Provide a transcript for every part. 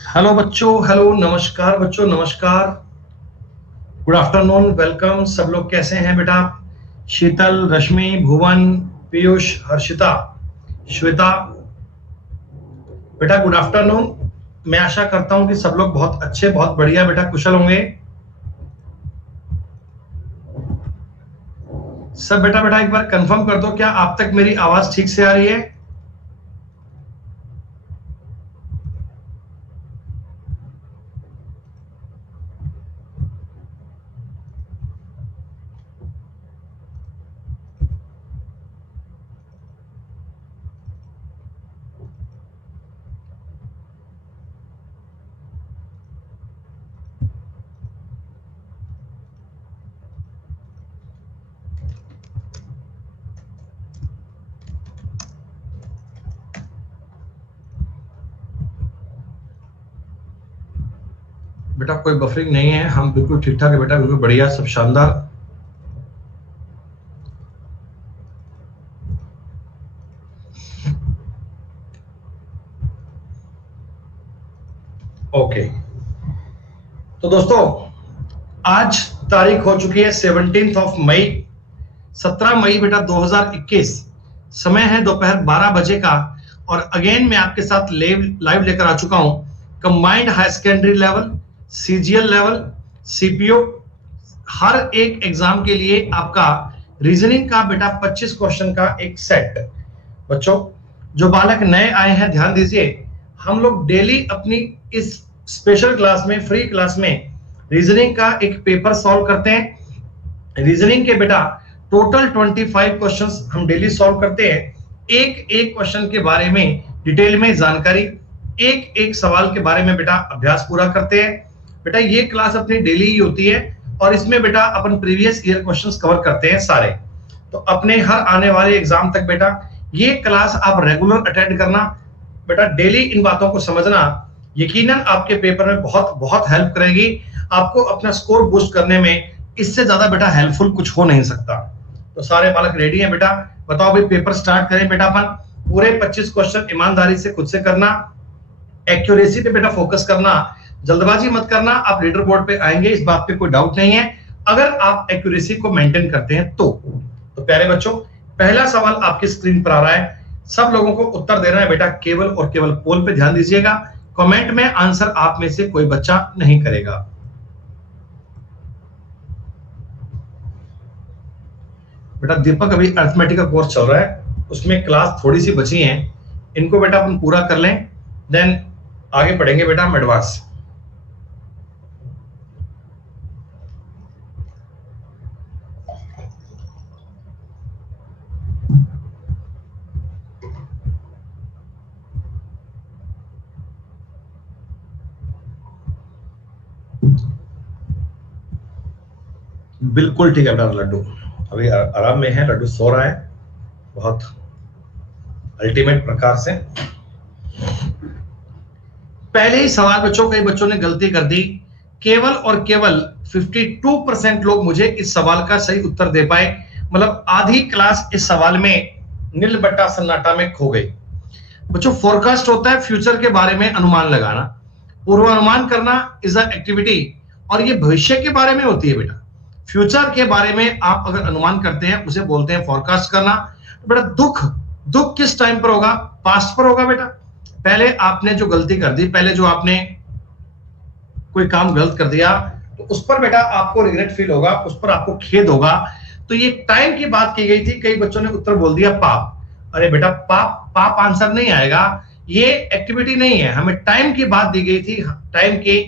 Hello बच्चों, hello, नमस्कार बच्चों, नमस्कार। Good afternoon, welcome. सब लोग कैसे हैं बेटा? शीतल, रश्मि, भुवन, पीयूष, हर्षिता, श्वेता, बेटा गुड आफ्टरनून। मैं आशा करता हूं कि सब लोग बहुत अच्छे, बहुत बढ़िया बेटा कुशल होंगे। सब बेटा बेटा एक बार कंफर्म कर दो, क्या आप तक मेरी आवाज ठीक से आ रही है? बेटा कोई बफरिंग नहीं है, हम बिल्कुल ठीक ठाक है बेटा, बिल्कुल बढ़िया, सब शानदार। ओके, तो दोस्तों आज तारीख हो चुकी है 17 मई, 17 मई बेटा 2021। समय है दोपहर 12 बजे का। और अगेन मैं आपके साथ लाइव लेकर आ चुका हूं combined high secondary level, CGL level, CPO, हर एक एग्जाम के लिए आपका रीजनिंग का बेटा 25 क्वेश्चन का एक सेट। बच्चों जो बालक नए आए हैं ध्यान दीजिए, हम लोग डेली अपनी इस स्पेशल क्लास में, फ्री क्लास में रीजनिंग का एक पेपर सॉल्व करते हैं। रीजनिंग के बेटा टोटल 25 क्वेश्चंस हम डेली सॉल्व करते हैं। एक एक क्वेश्चन के बारे में डिटेल में जानकारी, एक एक सवाल के बारे में बेटा अभ्यास पूरा करते हैं। बेटा ये क्लास अपनी डेली ही होती है और इसमें बेटा अपन प्रीवियस ईयर क्वेश्चंस कवर करते हैं सारे। तो अपने हर आने वाले एग्जाम तक बेटा ये क्लास आप रेगुलर अटेंड करना। बेटा डेली इन बातों को समझना यकीनन आपके पेपर में बहुत बहुत हेल्प करेगी। आपको अपना स्कोर बूस्ट करने में इससे ज्यादा बेटा हेल्पफुल कुछ हो नहीं सकता। तो सारे बालक रेडी हैं बेटा? बताओ भाई, पेपर स्टार्ट करें बेटा। अपन पूरे 25 क्वेश्चन ईमानदारी से खुद से करना, एक्यूरेसी पे बेटा फोकस करना, जल्दबाजी मत करना। आप लीडर बोर्ड पे आएंगे, इस बात पे कोई डाउट नहीं है, अगर आप एक्यूरेसी को मेंटेन करते हैं तो प्यारे बच्चों पहला सवाल आपकी स्क्रीन पर आ रहा है। सब लोगों को उत्तर देना है बेटा, केवल और केवल पोल पे ध्यान दीजिएगा। कमेंट में आंसर आप में से कोई बच्चा नहीं करेगा। बेटा दीपक अभी अर्थमेटिक का कोर्स चल रहा है, उसमें क्लास थोड़ी सी बची है, इनको बेटा अपन पूरा कर लें, देन आगे पढ़ेंगे बेटा हम एडवांस। बिल्कुल ठीक है बेटा। लड्डू अभी आराम में है, लड्डू सो रहा है बहुत अल्टीमेट प्रकार से। पहले ही सवाल बच्चों, कई बच्चों ने गलती कर दी। केवल और केवल 52% लोग मुझे इस सवाल का सही उत्तर दे पाए, मतलब आधी क्लास इस सवाल में नील बट्टा सन्नाटा में खो गई। बच्चों फोरकास्ट होता है फ्यूचर के बारे में अनुमान लगाना, पूर्वानुमान करना इज अ एक्टिविटी, और ये भविष्य के बारे में होती है बेटा। फ्यूचर के बारे में आप अगर अनुमान करते हैं उसे बोलते हैं फोरकास्ट करना। तो बेटा दुख दुख किस टाइम पर होगा? पास्ट पर होगा बेटा। पहले आपने जो गलती कर दी, पहले जो आपने कोई काम गलत कर दिया, तो उस पर बेटा आपको रिग्रेट फील होगा, उस पर आपको खेद होगा। तो ये टाइम की बात की गई थी, कई बच्चों ने उत्तर बोल दिया पाप। अरे बेटा पाप पाप आंसर नहीं आएगा, ये एक्टिविटी नहीं है, हमें टाइम की बात दी गई थी। टाइम के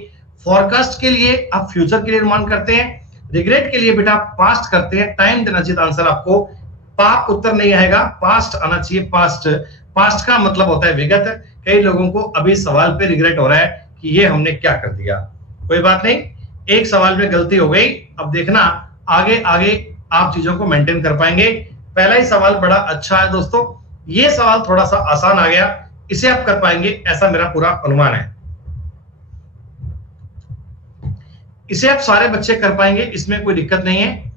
फोरकास्ट के लिए आप फ्यूचर के लिए अनुमान करते हैं, रिग्रेट के लिए बेटा पास्ट करते हैं। टाइम देना चाहिए आंसर आपको, पाप उत्तर नहीं आएगा, पास्ट आना चाहिए। पास्ट, पास्ट का मतलब होता है विगत। कई लोगों को अभी सवाल पे रिग्रेट हो रहा है कि ये हमने क्या कर दिया। कोई बात नहीं, एक सवाल में गलती हो गई, अब देखना आगे आगे आप चीजों को मेंटेन कर पाएंगे। पहला ही सवाल बड़ा अच्छा है दोस्तों, ये सवाल थोड़ा सा आसान आ गया, इसे आप कर पाएंगे ऐसा मेरा पूरा अनुमान है। इसे आप सारे बच्चे कर पाएंगे, इसमें कोई दिक्कत नहीं है।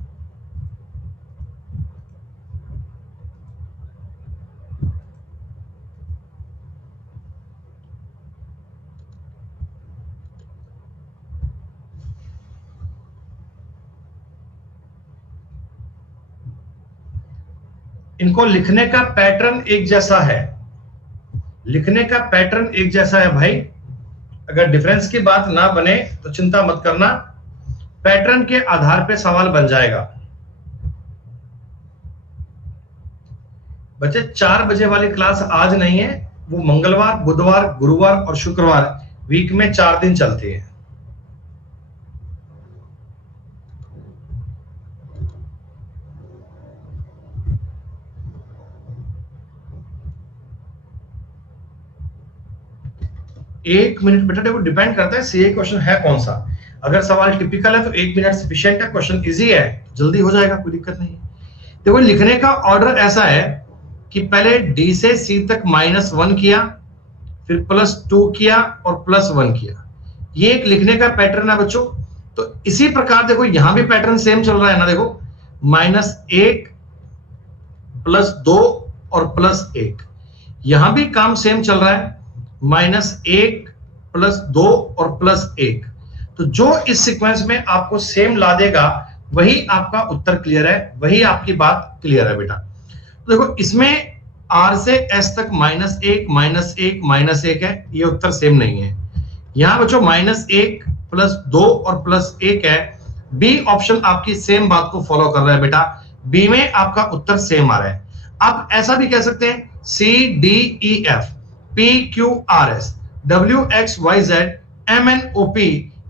इनको लिखने का पैटर्न एक जैसा है, लिखने का पैटर्न एक जैसा है भाई। अगर डिफरेंस की बात ना बने तो चिंता मत करना, पैटर्न के आधार पे सवाल बन जाएगा। बच्चे 4 बजे वाली क्लास आज नहीं है, वो मंगलवार, बुधवार, गुरुवार और शुक्रवार वीक में 4 दिन चलती है। एक मिनट बेटा, देखो डिपेंड करता है सीए क्वेश्चन है कौन सा। अगर सवाल टिपिकल है तो 1 मिनट सफिशिएंट है, क्वेश्चन इजी है जल्दी हो जाएगा, कोई दिक्कत नहीं। देखो लिखने का ऑर्डर ऐसा है कि पहले डी से सी तक -1 किया, फिर +2 किया और +1 किया। ये एक लिखने का पैटर्न है बच्चों। तो इसी प्रकार देखो यहां भी पैटर्न सेम चल रहा है ना, देखो -1 +2 और +1, यहां भी काम सेम चल रहा है, -1 +2 और +1। तो जो इस सीक्वेंस में आपको सेम ला देगा वही आपका उत्तर क्लियर है, वही आपकी बात क्लियर है बेटा। तो देखो इसमें R से S तक -1 -1 है, ये उत्तर सेम नहीं है। यहां बच्चों -1 +2 और +1 है। बी ऑप्शन आपकी सेम बात को फॉलो कर रहा है बेटा, बी में आपका उत्तर सेम आ रहा है। आप ऐसा भी कह सकते हैं CDEF PQRS WXYZ MNOP,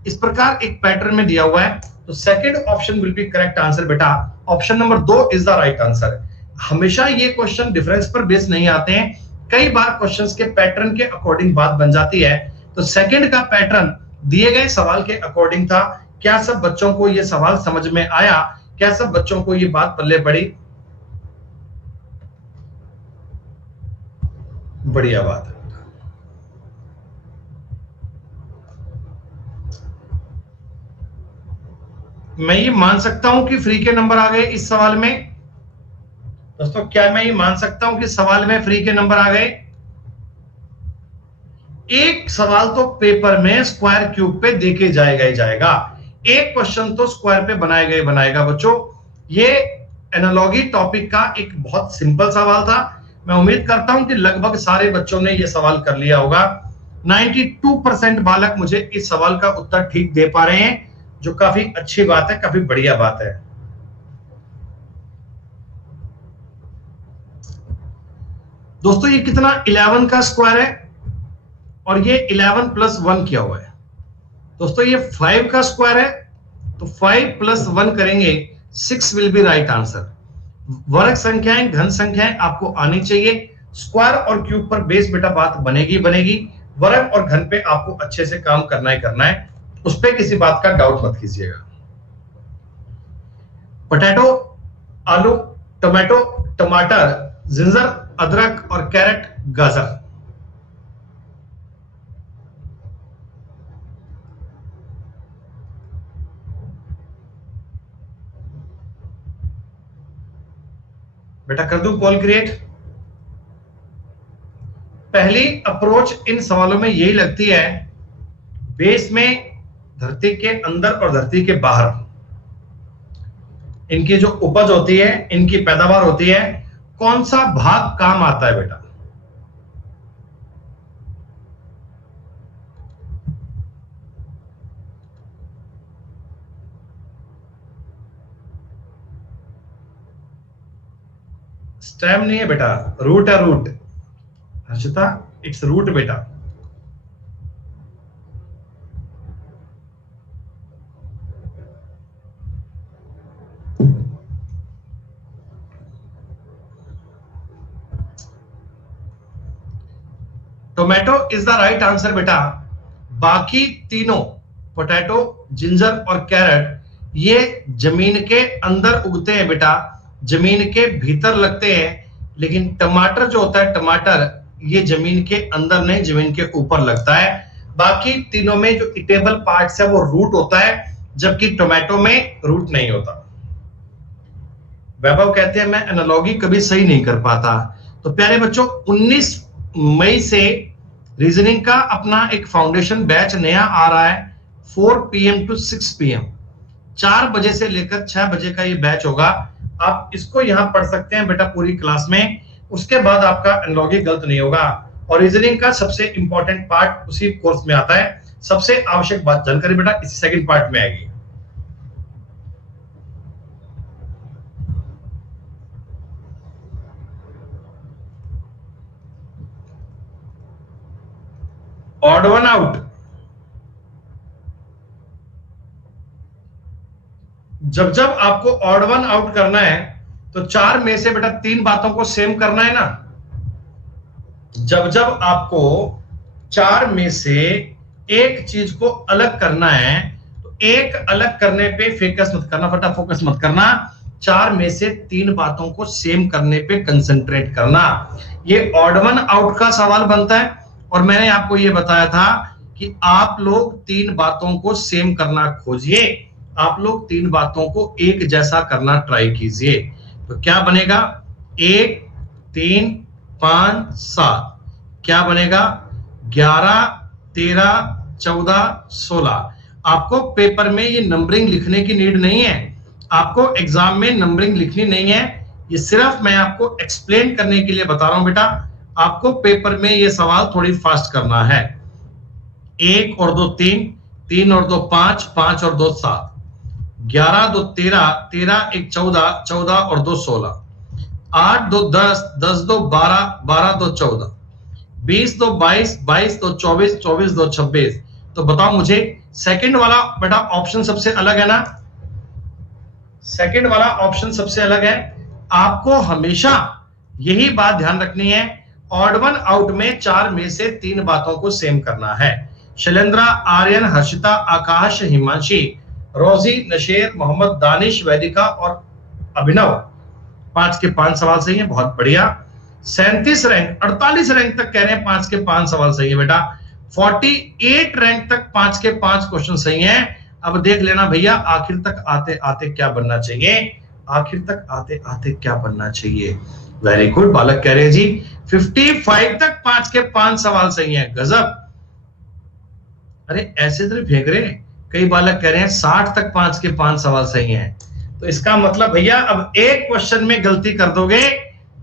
इस प्रकार एक पैटर्न में दिया हुआ है। तो second option will be correct answer बेटा, option number 2 is the right answer. हमेशा ये क्वेश्चन डिफरेंस पर बेस नहीं आते हैं, कई बार क्वेश्चंस के पैटर्न के अकॉर्डिंग बात बन जाती है। तो सेकंड का पैटर्न दिए गए सवाल के अकॉर्डिंग था। क्या सब बच्चों को ये सवाल समझ में आया? क्या सब बच्चों को ये बात पल्ले पड़ी? बढ़िया बात है। मैं ये मान सकता हूं कि फ्री के नंबर आ गए इस सवाल में दोस्तों? क्या मैं ये मान सकता हूं कि सवाल में फ्री के नंबर आ गए? एक सवाल तो पेपर में स्क्वायर क्यूब पे देके जाएगा ही जाएगा, एक क्वेश्चन तो स्क्वायर पे बनाएगा बच्चों। ये एनालॉजी टॉपिक का एक बहुत सिंपल सवाल था। मैं उम्मीद करता हूं कि लगभग सारे बच्चों ने यह सवाल कर लिया होगा। 92% बालक मुझे इस सवाल का उत्तर ठीक दे पा रहे हैं, जो काफी अच्छी बात है, काफी बढ़िया बात है। दोस्तों ये कितना 11 का स्क्वायर है और ये 11 + 1 किया हुआ है। दोस्तों ये 5 का स्क्वायर है, तो 5 + 1 करेंगे, 6 विल बी राइट आंसर। वर्ग संख्याएं, घन संख्याएं आपको आनी चाहिए। स्क्वायर और क्यूब पर बेस बेटा बात बनेगी। वर्ग और घन पे आपको अच्छे से काम करना है, उस पे किसी बात का डाउट मत कीजिएगा। पोटैटो, आलू, टमाटो, टमाटर, जिंजर, अदरक और कैरेट, गाजर। बेटा कर दूं कॉल क्रिएट? पहली अप्रोच इन सवालों में यही लगती है, बेस में धरती के अंदर और धरती के बाहर इनकी जो उपज होती है, इनकी पैदावार होती है, कौन सा भाग काम आता है बेटा? स्टेम नहीं है बेटा, रूट है, रूट। हर्षिता, इट्स रूट बेटा। Tomato is the right answer बेटा। बाकी तीनों पोटैटो, जिंजर और कैरेट ये जमीन के अंदर उगते हैं बेटा, जमीन के भीतर लगते हैं। लेकिन टमाटर जो होता है, टमाटर ये जमीन के अंदर नहीं, जमीन के ऊपर लगता है। बाकी तीनों में जो इटेबल पार्ट्स है वो रूट होता है, जबकि टोमेटो में रूट नहीं होता। वैभव कहते हैं मैं एनालॉजी कभी सही नहीं कर पाता। तो प्यारे बच्चों 19 मई से रीजनिंग का अपना एक फाउंडेशन बैच नया आ रहा है, 4 PM to 6 PM, 4 बजे से लेकर 6 बजे का ये बैच होगा। आप इसको यहां पढ़ सकते हैं बेटा पूरी क्लास में, उसके बाद आपका एनालॉजी गलत नहीं होगा। और रीजनिंग का सबसे इंपॉर्टेंट पार्ट उसी कोर्स में आता है, सबसे आवश्यक बात जानकारी बेटा इसी सेकंड पार्ट में आएगी। ऑड वन आउट, जब जब आपको ऑड वन आउट करना है तो चार में से बेटा तीन बातों को सेम करना है ना। जब जब आपको चार में से एक चीज को अलग करना है तो एक अलग करने पे फोकस मत करना, फटा फोकस मत करना, चार में से तीन बातों को सेम करने पे कंसंट्रेट करना। ये ऑड वन आउट का सवाल बनता है और मैंने आपको ये बताया था कि आप लोग तीन बातों को सेम करना खोजिए, आप लोग तीन बातों को एक जैसा करना ट्राई कीजिए। तो क्या बनेगा, 1 3 5 7, क्या बनेगा 11 13 14 16। आपको पेपर में ये नंबरिंग लिखने की नीड नहीं है, आपको एग्जाम में नंबरिंग लिखनी नहीं है, ये सिर्फ मैं आपको एक्सप्लेन करने के लिए बता रहा हूं बेटा। आपको पेपर में ये सवाल थोड़ी फास्ट करना है। 1 और 2 3, 3 और 2 5, 5 और 2 7, 11 2 13, 13 1 14, 14 और 2 16, 8 2 10, 10 2 12, 12 2 14, 20 2 22, 22 2 24, 24 2 26। तो बताओ मुझे सेकंड वाला बेटा ऑप्शन सबसे अलग है ना, सेकंड वाला ऑप्शन सबसे अलग है। आपको हमेशा यही बात ध्यान रखनी है, ऑड वन आउट में चार में से तीन बातों को सेम करना है। शैलेंद्रा, आर्यन, हर्षिता, आकाश, हिमांशी, रोजी, नशेर, मोहम्मद, दानिश, वैदिका और अभिनव, 5 के 5 सवाल सही है, बहुत बढ़िया। 37 रैंक 48 रैंक तक कह रहे हैं 5 के 5 सवाल सही है बेटा। 48 रैंक तक 5 के 5 क्वेश्चन सही हैं। अब देख लेना भैया आखिर तक आते आते क्या बनना चाहिए, आखिर तक आते आते क्या बनना चाहिए। वेरी गुड, बालक कह रहे हैं जी 55 तक 5 के 5 सवाल सही हैं, गजब। अरे ऐसे तो फेंक रहे, कई बालक कह रहे हैं 60 तक 5 के 5 सवाल सही हैं। तो इसका मतलब भैया अब एक क्वेश्चन में गलती कर दोगे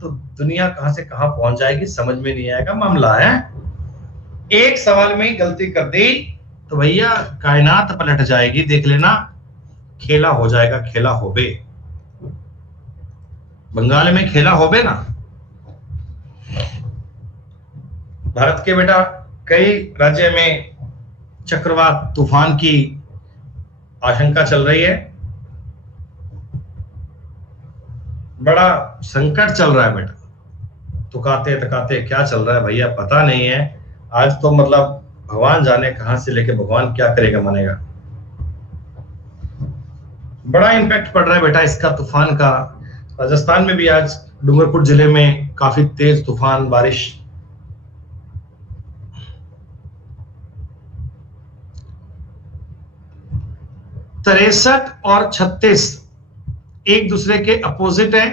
तो दुनिया कहां से कहां पहुंच जाएगी, समझ में नहीं आएगा मामला है। एक सवाल में गलती कर दी तो भैया कायनात पलट जाएगी, देख लेना, खेला हो जाएगा, खेला होबे, बंगाल में खेला होबे ना। भारत के बेटा कई राज्य में चक्रवात तूफान की आशंका चल रही है, बड़ा संकट चल रहा है बेटा, तुकाते तकाते क्या चल रहा है भैया पता नहीं है। आज तो मतलब भगवान जाने कहां से लेके भगवान क्या करेगा मानेगा। बड़ा इंपैक्ट पड़ रहा है बेटा इसका, तूफान का। राजस्थान में भी आज डूंगरपुर जिले में काफी तेज तूफान बारिश। तिरसठ और 36 एक दूसरे के अपोजिट है,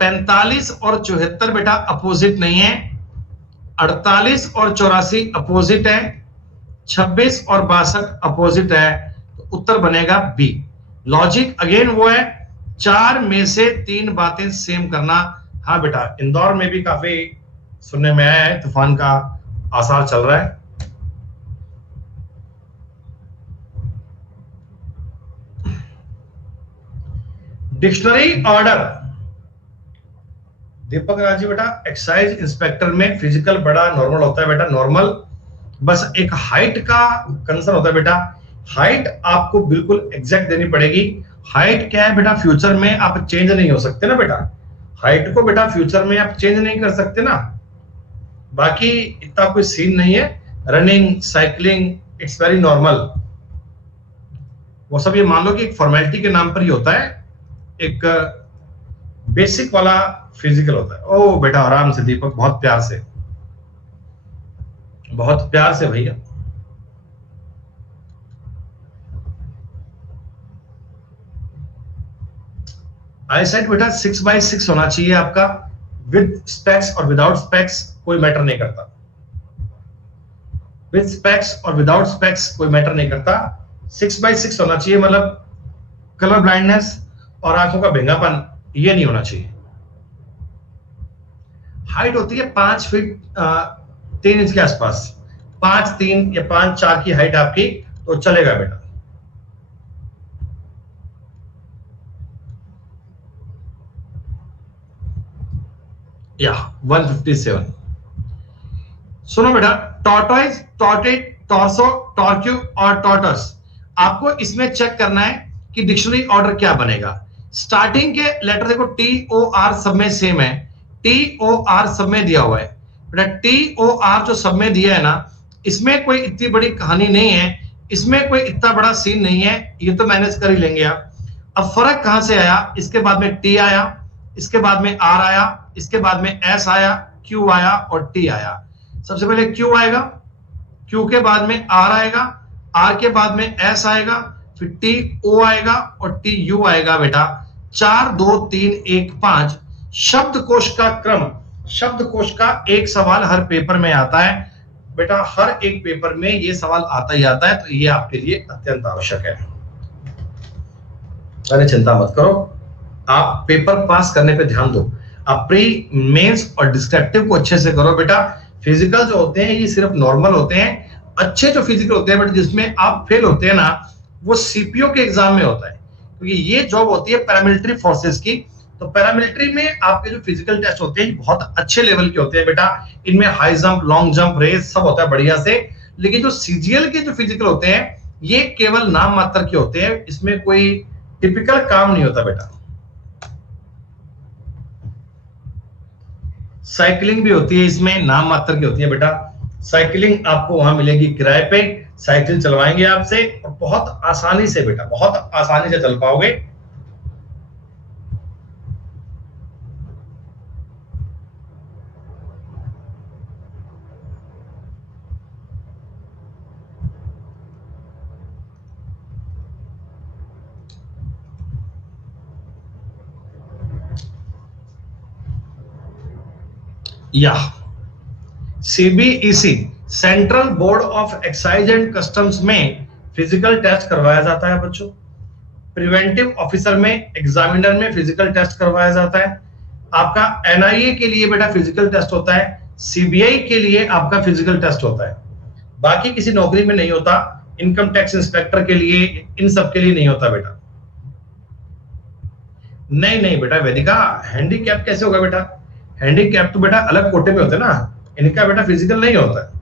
45 और 74 बेटा अपोजिट नहीं है, 48 और 84 अपोजिट है, 26 और 62 अपोजिट है, तो उत्तर बनेगा बी। लॉजिक अगेन वो है, चार में से तीन बातें सेम करना। हाँ बेटा इंदौर में भी काफी सुनने में आया है तूफान का आसार चल रहा है। डिक्शनरी ऑर्डर, दीपक राजी बेटा एक्साइज इंस्पेक्टर में फिजिकल बड़ा नॉर्मल होता है बेटा, नॉर्मल, बस एक हाइट का कंसर्न होता है बेटा। हाइट आपको बिल्कुल एग्जैक्ट देनी पड़ेगी। हाइट क्या है बेटा, फ्यूचर में आप चेंज नहीं हो सकते ना बेटा, हाइट को बेटा फ्यूचर में आप चेंज नहीं कर सकते ना। बाकी इतना कोई सीन नहीं है, running cycling it's very normal, वो सब ये मान लो कि एक फॉर्मेलिटी के नाम पर ही होता है, एक बेसिक वाला फिजिकल होता है। ओ बेटा आराम से दीपक, बहुत प्यार से, बहुत प्यार से भैया। आईसाइट बेटा 6/6 होना चाहिए आपका, विद स्पेक्स और विदाउट स्पेक्स कोई मैटर नहीं करता, विद स्पेक्स और विदाउट स्पेक्स कोई मैटर नहीं करता, 6/6 होना चाहिए। मतलब कलर ब्लाइंडनेस और आंखों का भेंगापन ये नहीं होना चाहिए। हाइट होती है 5 फीट 3 इंच के आसपास, 5'3" या 5'4" की हाइट आपकी तो चलेगा बेटा। या 157। सुनो बेटा, टॉर्टोइज, टॉर्टेड, टॉर्सो, टॉर्क्यू और टॉर्टस, आपको इसमें चेक करना है कि डिक्शनरी ऑर्डर क्या बनेगा। स्टार्टिंग के लेटर देखो टी ओ आर सब में सेम है, टी ओ आर सब में दिया हुआ है बेटा। टी ओ आर जो सब में दिया है ना, इसमें कोई इतनी बड़ी कहानी नहीं है, इसमें कोई इतना बड़ा सीन नहीं है, ये तो मैनेज कर ही लेंगे आप। अब फर्क कहां से आया, इसके बाद में टी आया, इसके बाद में आर आया, इसके बाद में एस आया, क्यू आया और टी आया। सबसे पहले क्यू आएगा, क्यू के बाद में आर आएगा, आर के बाद में एस आएगा, फिर टी ओ आएगा और टी यू आएगा बेटा। 4 2 3 1 5 शब्दकोश का क्रम, शब्दकोश का एक सवाल हर पेपर में आता है बेटा, हर एक पेपर में ये सवाल आता ही आता है, तो ये आपके लिए अत्यंत आवश्यक है। अरे चिंता मत करो, आप पेपर पास करने पे ध्यान दो। आप प्री, मेंस और डिस्क्रिप्टिव को अच्छे से करो बेटा। फिजिकल जो होते हैं ये सिर्फ नॉर्मल होते हैं, अच्छे जो फिजिकल होते हैं बेटा जिसमें आप फेल होते हैं ना, वो सीपीओ के एग्जाम में होता है, क्योंकि ये जॉब होती है पैरामिलिट्री फोर्सेस की। तो पैरामिलिट्री में आपके जो फिजिकल टेस्ट होते हैं बहुत अच्छे लेवल के होते हैं बेटा, इनमें high jump, long jump, race सब होता है बढ़िया से। लेकिन जो सीजीएल के जो फिजिकल होते हैं ये केवल नाम मात्र के होते हैं, इसमें कोई टिपिकल काम नहीं होता बेटा। साइकिलिंग भी होती है, इसमें नाम मात्र की होती है बेटा। साइकिलिंग आपको वहां मिलेगी किराए पे, साइकिल चलवाएंगे आपसे और बहुत आसानी से बेटा, बहुत आसानी से चल पाओगे। या CBEC central board of excise and customs में फिजिकल टेस्ट करवाया जाता है बच्चों। प्रिवेंटिव ऑफिसर में, एग्जामिनर में फिजिकल टेस्ट करवाया जाता है। आपका एनआईए के लिए बेटा फिजिकल टेस्ट होता है, सीबीआई के लिए आपका फिजिकल टेस्ट होता है, बाकी किसी नौकरी में नहीं होता। इनकम टैक्स इंस्पेक्टर के लिए, इन सब के लिए नहीं होता बेटा। नहीं नहीं बेटा वेदिका, हैंडीकैप कैसे होगा बेटा? हैंडीकैप तो बेटा अलग कोटे में होते हैं ना, इनका बेटा फिजिकल नहीं होता है।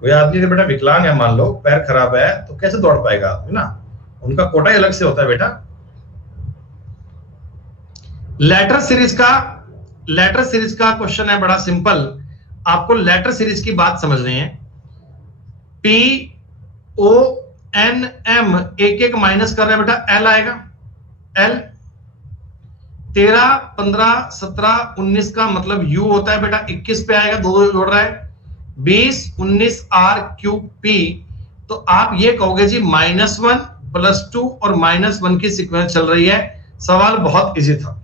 कोई आदमी का बेटा विकलांग है, मान लो पैर खराब है, तो कैसे दौड़ पाएगा आदमी ना, उनका कोटा ही अलग से होता है बेटा। लेटर सीरीज का क्वेश्चन है बड़ा सिंपल, आपको लेटर सीरीज की बात समझनी है। पी ओ एन एम एक एक माइनस कर रहे हैं बेटा, एल आएगा, एल 13 15 17 19 का मतलब यू होता है बेटा, 21 पे आएगा, दो जोड़ रहा है, 20 19 आर क्यू पी। तो आप ये कहोगे जी -1 +2 और -1 की सीक्वेंस चल रही है। सवाल बहुत इजी था।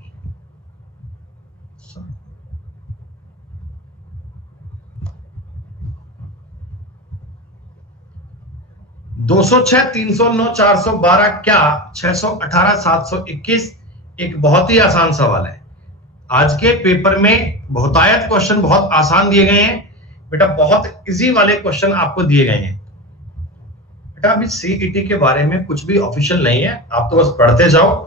दो 206 309 412 क्या 618 721 एक बहुत ही आसान सवाल है। आज के पेपर में बहुतायत क्वेश्चन बहुत आसान दिए गए हैं बेटा, बहुत इजी वाले क्वेश्चन आपको दिए गए हैं बेटा। अभी सीईटी के बारे में कुछ भी ऑफिशियल नहीं है, आप तो बस पढ़ते जाओ।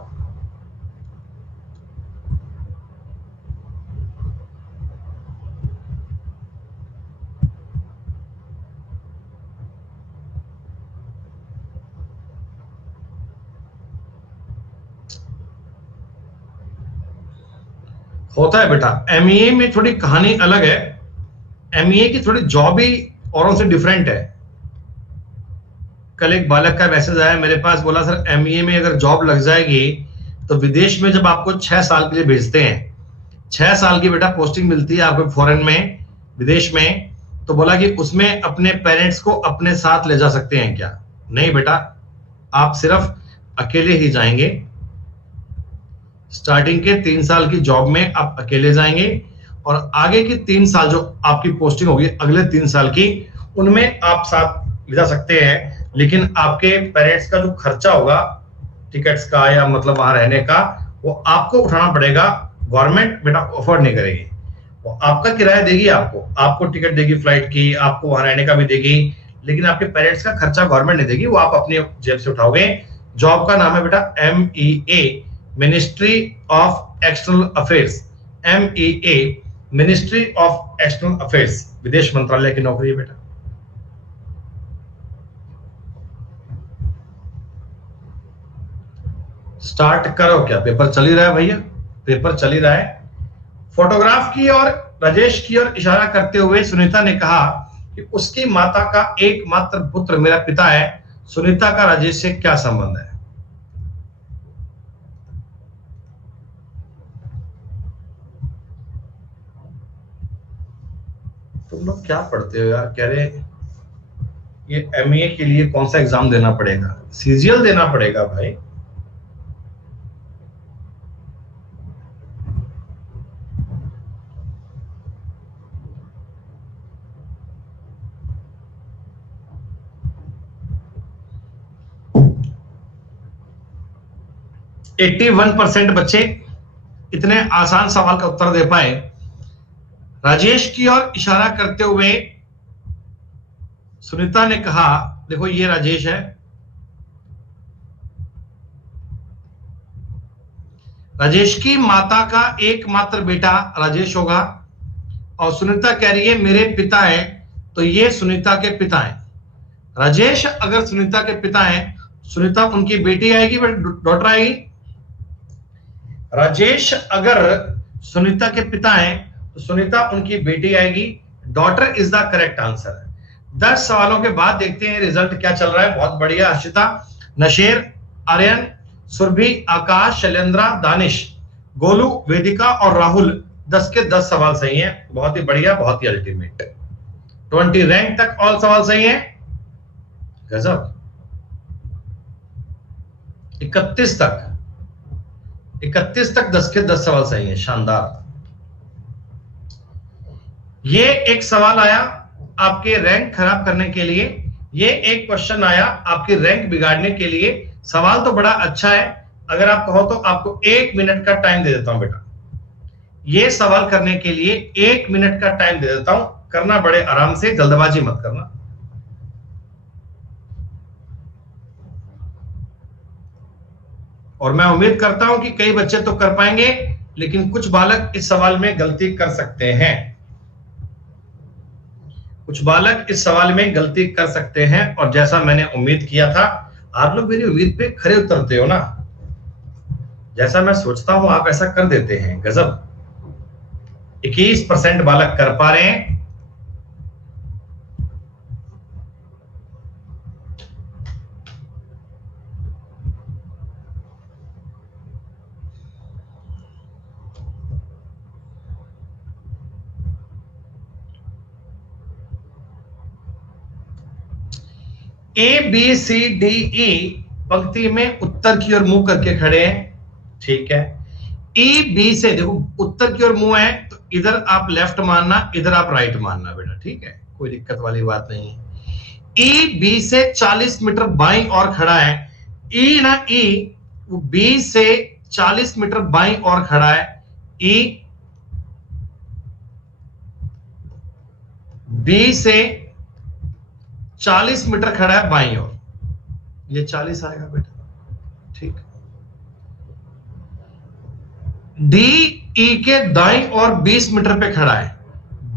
होता है बेटा, एमईए में थोड़ी कहानी अलग है, एमईए की थोड़ी जॉब ही औरों से डिफरेंट है। कल एक बालक का मैसेज आया मेरे पास, बोला सर एमईए में अगर जॉब लग जाएगी तो विदेश में जब आपको 6 साल के लिए भेजते हैं, 6 साल की बेटा पोस्टिंग मिलती है आपको फॉरेन में, विदेश में, तो बोला कि उसमें अपने पेरेंट्स को अपने साथ ले जा सकते हैं क्या? नहीं बेटा, आप सिर्फ अकेले ही जाएंगे। स्टार्टिंग के 3 साल की जॉब में आप अकेले जाएंगे और आगे की 3 साल जो आपकी पोस्टिंग होगी अगले 3 साल की, उनमें आप साथ ले जा सकते हैं, लेकिन आपके पेरेंट्स का जो खर्चा होगा टिकट्स का या मतलब वहां रहने का, वो आपको उठाना पड़ेगा, गवर्नमेंट बेटा अफोर्ड नहीं करेगी। वो आपका किराया देगी, आपको टिकट देगी फ्लाइट की, आपको वहां रहने का भी देगी, लेकिन आपके पेरेंट्स का खर्चा गवर्नमेंट नहीं देगी, वो आप अपनी जेब से उठाओगे। जॉब का नाम है बेटा MEA, ministry of external affairs. MEA, ministry of external affairs, विदेश मंत्रालय की नौकरी है बेटा। स्टार्ट करो क्या, पेपर चल ही रहा है भैया, पेपर चल ही रहा है। फोटोग्राफ की और राजेश की ओर इशारा करते हुए सुनीता ने कहा कि उसकी माता का एकमात्र पुत्र मेरा पिता है। सुनीता का राजेश से क्या संबंध है? तुम लोग क्या पढ़ते हो यार? कह रहे ये MA के लिए कौन सा एग्जाम देना पड़ेगा? CGL देना पड़ेगा भाई। एट्टी 81% बच्चे इतने आसान सवाल का उत्तर दे पाए। राजेश की ओर इशारा करते हुए सुनीता ने कहा, देखो ये राजेश है, राजेश की माता का एकमात्र बेटा राजेश होगा, और सुनीता कह रही है मेरे पिता है, तो ये सुनीता के पिता हैं। राजेश अगर सुनीता के पिता हैं, सुनीता उनकी बेटी आएगी, डॉटर आएगी। राजेश अगर सुनीता के पिता हैं तो सुनीता उनकी बेटी आएगी। Daughter is the correct answer. 10 सवालों के बाद देखते हैं रिजल्ट क्या चल रहा है। बहुत बढ़िया हर्षिता, नशेर, आर्यन, सुरभि, आकाश, शैलेंद्रा, दानिश, गोलू, वेदिका और राहुल 10 के 10 सवाल सही हैं। बहुत ही बढ़िया, बहुत ही अल्टीमेट। 20 रैंक तक ऑल सवाल सही हैं। गजब। 31 तक 10 के 10 सवाल सही हैं। शानदार। ये एक सवाल आया आपके रैंक खराब करने के लिए, ये एक क्वेश्चन आया आपकी रैंक बिगाड़ने के लिए। सवाल तो बड़ा अच्छा है, अगर आप कहो तो आपको 1 मिनट का टाइम दे देता हूं बेटा। ये सवाल करने के लिए 1 मिनट का टाइम दे देता हूं, करना बड़े आराम से, जल्दबाजी मत करना। और मैं उम्मीद करता हूं कि कई बच्चे तो कर पाएंगे, लेकिन कुछ बालक इस सवाल में गलती कर सकते हैं। कुछ बालक इस सवाल में गलती कर सकते हैं, और जैसा मैंने उम्मीद किया था, आप लोग मेरी उम्मीद पे खरे उतरते हो ना। जैसा मैं सोचता हूं आप ऐसा कर देते हैं। गजब। 21% बालक कर पा रहे हैं। ABCDE पंक्ति में उत्तर की ओर मुंह करके खड़े हैं, ठीक है। EB से देखो उत्तर की ओर मुंह है, तो इधर आप लेफ्ट मानना, इधर आप राइट मानना बेटा, ठीक है, कोई दिक्कत वाली बात नहीं है। EB से 40 मीटर बाईं ओर खड़ा है। E वो B से 40 मीटर बाईं ओर खड़ा है। E B से 40 मीटर खड़ा है बाईं ओर, ये 40 आएगा बेटा, ठीक। DE के दाईं ओर 20 मीटर पे खड़ा है।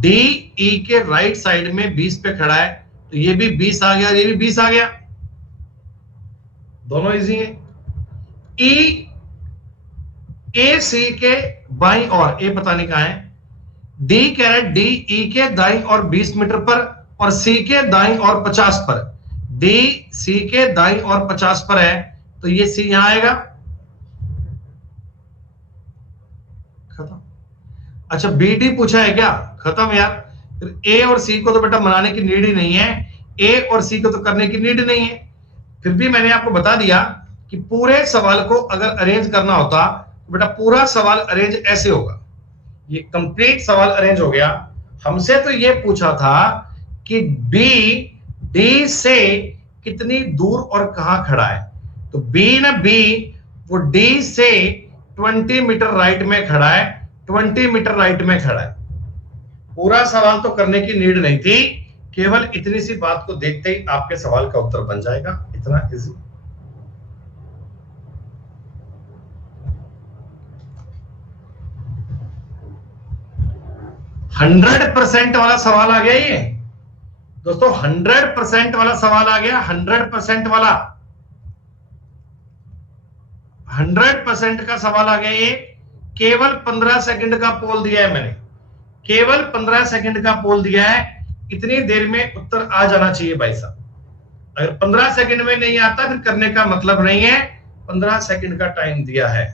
DE के राइट साइड में 20 पे खड़ा है, तो ये भी 20 आ गया, ये भी 20 आ गया, दोनों इजी हैं। AC के बाईं ओर, ए पता नहीं कहां है। D कह रहा है DE के दाईं ओर 20 मीटर पर, और C के दाईं ओर 50 पर। D C के दाईं ओर 50 पर है, तो ये C यहां आएगा। खत्म। अच्छा BD पूछा है क्या? खत्म यार। फिर A और C को तो बेटा बनाने की नीड ही नहीं है, A और C को तो करने की नीड नहीं है। फिर भी मैंने आपको बता दिया कि पूरे सवाल को अगर अरेंज करना होता तो बेटा पूरा सवाल अरेंज ऐसे होगा। ये कंप्लीट सवाल अरेंज हो गया। हमसे तो ये पूछा था कि B D से कितनी दूर और कहां खड़ा है, तो B वो D से 20 मीटर राइट में खड़ा है, 20 मीटर राइट में खड़ा है। पूरा सवाल तो करने की नीड नहीं थी, केवल इतनी सी बात को देखते ही आपके सवाल का उत्तर बन जाएगा, इतना इजी। हंड्रेड परसेंट वाला सवाल आ गया ये दोस्तों, 100% वाला सवाल आ गया, 100% वाला, 100% का सवाल आ गया ये। केवल 15 सेकंड का पोल दिया है मैंने, केवल 15 सेकंड का पोल दिया है। इतनी देर में उत्तर आ जाना चाहिए भाई साहब। अगर 15 सेकंड में नहीं आता फिर करने का मतलब नहीं है। 15 सेकंड का टाइम दिया है।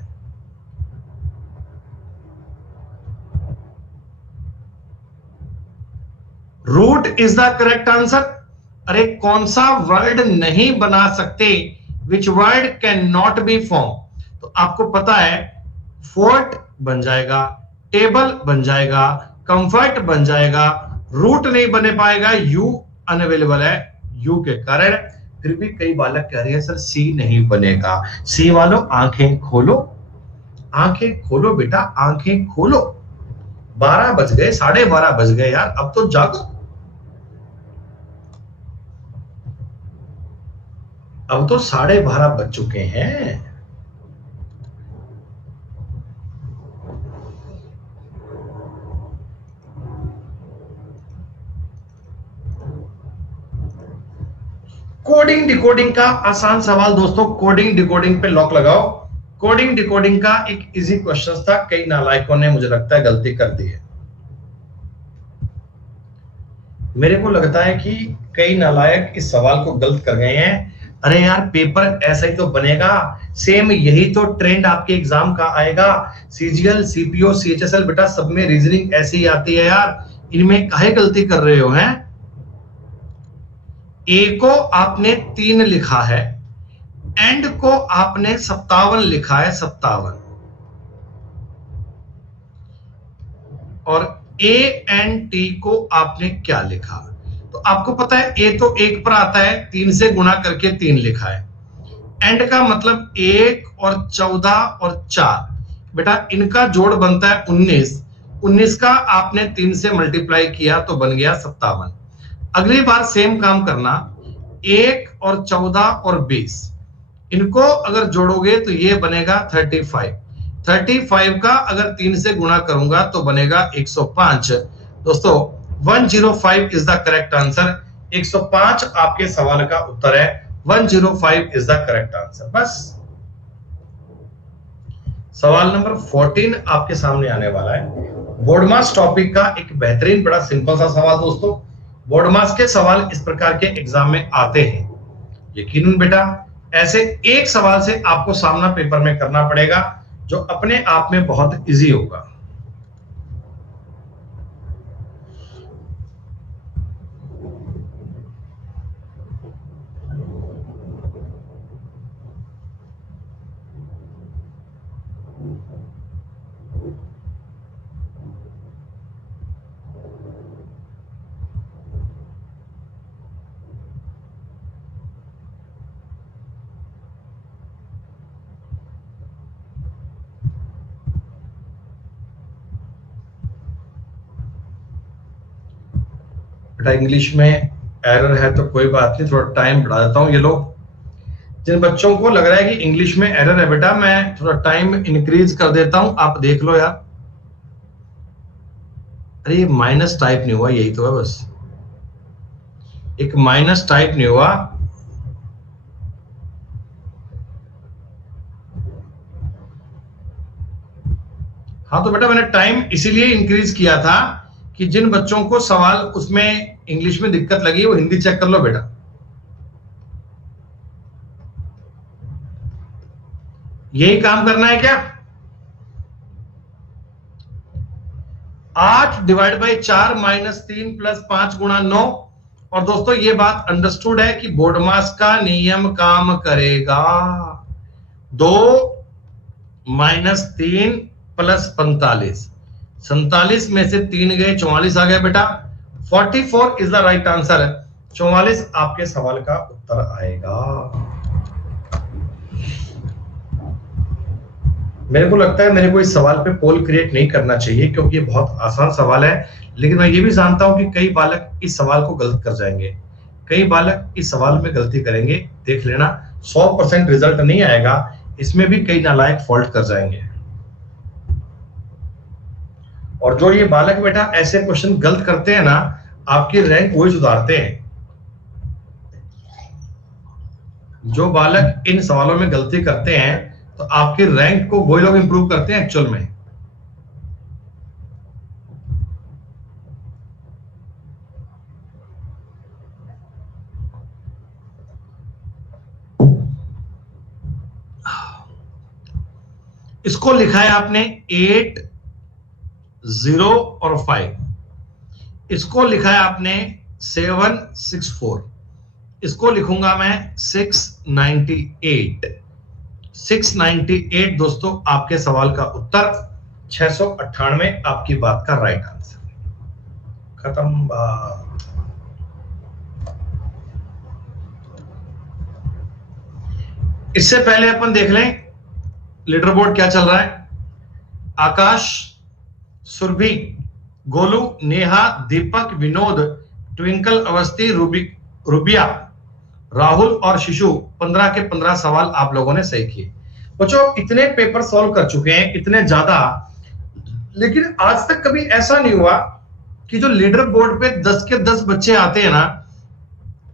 Root is the correct answer. अरे कौन सा वर्ड नहीं बना सकते, which word can not be form. तो आपको पता है फोर्ट बन जाएगा, टेबल बन जाएगा, कंफर्ट बन जाएगा, रूट नहीं बने पाएगा, यू अनअवेलेबल है यू के कारण। फिर भी कई बालक कह रहे हैं सर सी नहीं बनेगा। सी वालों आंखें खोलो, आंखें खोलो बेटा, आंखें खोलो। 12 बज गए, 12:30 बज गए यार, अब तो जागो। अब तो 12:30 बज चुके हैं। कोडिंग डिकोडिंग का आसान सवाल दोस्तों, कोडिंग डिकोडिंग पे लॉक लगाओ। कोडिंग डिकोडिंग का एक इजी क्वेश्चन था, कई नालायकों ने मुझे लगता है गलती कर दी है। मेरे को लगता है कि कई नालायक इस सवाल को गलत कर गए हैं। अरे यार पेपर ऐसा ही तो बनेगा, सेम यही तो ट्रेंड आपके एग्जाम का आएगा। सीजीएल, सीपीओ, सीएचएसएल बेटा सब में रीजनिंग ऐसी ही आती है यार, इनमें काहे गलती कर रहे हो हैं। ए को आपने 3 लिखा है, एंड को आपने 57 लिखा है, 57। और ए एंड टी को आपने क्या लिखा, तो आपको पता है ए तो 1 पर आता है, 3 से गुणा करके 3 लिखा है। एंड का मतलब 1 और 14 और 4, बेटा इनका जोड़ बनता है 19। 19 का आपने 3 से मल्टीप्लाई किया तो बन गया 57। अगली बार सेम काम करना, 1 और 14 और 20, इनको अगर जोड़ोगे तो ये बनेगा 35। 35 का अगर 3 से गुणा करूंगा तो बनेगा 105। दोस्तों 105 इज द करेक्ट आंसर। 105 आपके सवाल का उत्तर है, 105 इज द करेक्ट आंसर। बस सवाल नंबर 14 आपके सामने आने वाला है। बोर्डमास टॉपिक का एक बेहतरीन बड़ा सिंपल सा सवाल दोस्तों। बोर्डमास के सवाल इस प्रकार के एग्जाम में आते हैं, यकीनन बेटा ऐसे एक सवाल से आपको सामना पेपर में करना पड़ेगा जो अपने आप में बहुत इजी होगा। बेटा इंग्लिश में एरर है तो कोई बात नहीं, थोड़ा टाइम बढ़ा देता हूं। ये लोग जिन बच्चों को लग रहा है कि इंग्लिश में एरर है बेटा, मैं थोड़ा टाइम इंक्रीज कर देता हूं, आप देख लो यार। अरे ये माइनस टाइप नहीं हुआ, यही तो है बस, एक माइनस टाइप नहीं हुआ। हाँ तो बेटा मैंने टाइम इसीलिए इंक्रीज किया था कि जिन बच्चों को सवाल उसमें इंग्लिश में दिक्कत लगी वो हिंदी चेक कर लो बेटा। यही काम करना है क्या? 8 डिवाइड बाई 4 माइनस 3 प्लस 5 गुणा 9। और दोस्तों ये बात अंडरस्टूड है कि बोर्डमास का नियम काम करेगा। 2 माइनस 3 प्लस 45, 47 में से 3 गए 44 आ गया बेटा। 44 इज द राइट आंसर। 44 आपके सवाल का उत्तर आएगा। मेरे को लगता है मेरे को इस सवाल पे पोल क्रिएट नहीं करना चाहिए क्योंकि ये बहुत आसान सवाल है, लेकिन मैं ये भी जानता हूं कि कई बालक इस सवाल को गलत कर जाएंगे, कई बालक इस सवाल में गलती करेंगे। देख लेना 100% रिजल्ट नहीं आएगा, इसमें भी कई नालायक फॉल्ट कर जाएंगे। और जो ये बालक बेटा ऐसे क्वेश्चन गलत करते हैं ना, आपकी रैंक वही सुधारते हैं। जो बालक इन सवालों में गलती करते हैं तो आपकी रैंक को वही लोग इंप्रूव करते हैं एक्चुअल में। इसको लिखा है आपने 8, 0 और 5। इसको लिखा है आपने 7, 6, 4। इसको लिखूंगा मैं 698। 698 दोस्तों आपके सवाल का उत्तर। 698 आपकी बात का राइट आंसर। खत्म बात। इससे पहले अपन देख लें लीडर बोर्ड क्या चल रहा है। आकाश, सुरभि, गोलू, नेहा, दीपक, विनोद, ट्विंकल, अवस्थी, रूबिया, राहुल और शिशु 15 के 15 सवाल आप लोगों ने सही किए। बच्चों इतने पेपर सॉल्व कर चुके हैं, इतने ज्यादा, लेकिन आज तक कभी ऐसा नहीं हुआ कि जो लीडर बोर्ड पे 10 के 10 बच्चे आते हैं ना,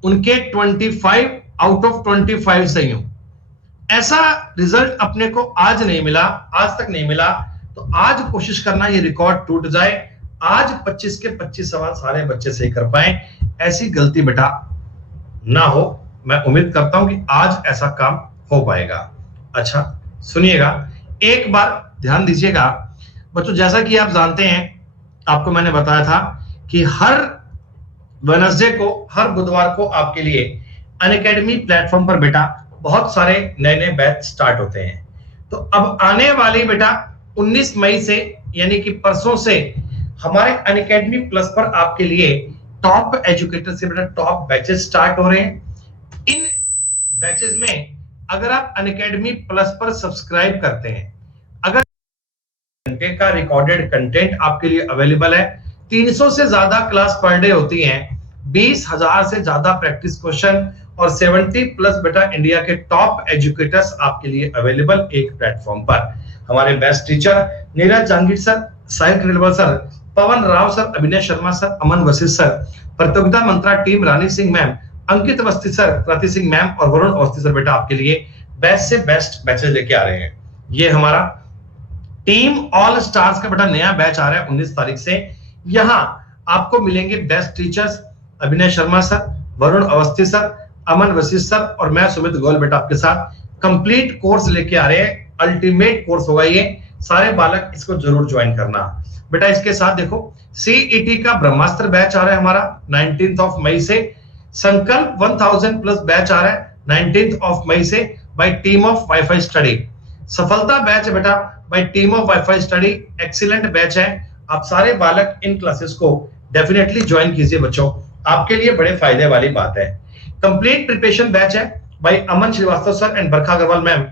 उनके 25 आउट ऑफ 25 सही हो। ऐसा रिजल्ट अपने को आज नहीं मिला, आज तक नहीं मिला। तो आज कोशिश करना ये रिकॉर्ड टूट जाए, आज 25 के 25 सवाल सारे बच्चे सही कर पाए। ऐसी गलती बेटा ना हो, मैं उम्मीद करता हूं कि आज ऐसा काम हो पाएगा। अच्छा सुनिएगा, एक बार ध्यान दीजिएगा बच्चों। जैसा कि आप जानते हैं, आपको मैंने बताया था कि हर वेडनेसडे को, हर बुधवार को आपके लिए अनअकैडमी प्लेटफॉर्म पर बेटा बहुत सारे नए नए बैच स्टार्ट होते हैं। तो अब आने वाली बेटा 19 मई से, यानी कि परसों से, हमारे अनअकैडमी प्लस पर आपके लिए टॉप एजुकेटर से बेटा टॉप बैचेस स्टार्ट हो रहे हैं। इन बैचेस में अगर आप अनअकैडमी प्लस पर सब्सक्राइब करते हैं, अगर घंटे का रिकॉर्डेड कंटेंट आपके लिए अवेलेबल है, 300 से ज्यादा क्लास पर डे होती हैं, 20,000 से ज्यादा प्रैक्टिस क्वेश्चन और 70 प्लस बेटा इंडिया के टॉप एजुकेटर्स आपके लिए अवेलेबल एक प्लेटफॉर्म पर। हमारे best teacher Neeraj Jahangir sir, Sahil Khandelwal sir, Pawan Rao sir, Abhinay Sharma sir, Aman Vashishth sir, Pratiyogita Mantra team Rani Singh ma'am, Ankit Awasthi sir, Kriti Singh ma'am और वरुण अवस्थी सर बेटा आपके लिए बेस्ट से बेस्ट बैचेस लेके आ रहे हैं। ये हमारा टीम ऑल स्टार्स का बेटा नया बैच आ रहा है 19 तारीख से। यहाँ आपको मिलेंगे बेस्ट टीचर्स अभिनय Sharma sir, Varun Awasthi sir, Aman Vashishth sir और मैं सुमित गोयल बेटा आपके साथ कंप्लीट कोर्स लेके आ रहे हैं। अल्टीमेट कोर्स होगा ये, सारे बालक इसको जरूर ज्वाइन करना बेटा। इसके साथ देखो सीईटी का ब्रह्मास्त्र बैच आ रहा है हमारा 19 मई से। संकल्प 1000 प्लस बैच आ रहा है 19 मई से bye team of wifi study. सफलता बैच है बेटा bye team of wifi study, excellent batch है। आप सारे बालक इन क्लासेस को डेफिनेटली ज्वाइन कीजिए बच्चों, आपके लिए बड़े फायदे वाली बात है। कंप्लीट प्रिपरेशन बैच है भाई Aman Srivastava sir and Barkha Agrawal ma'am.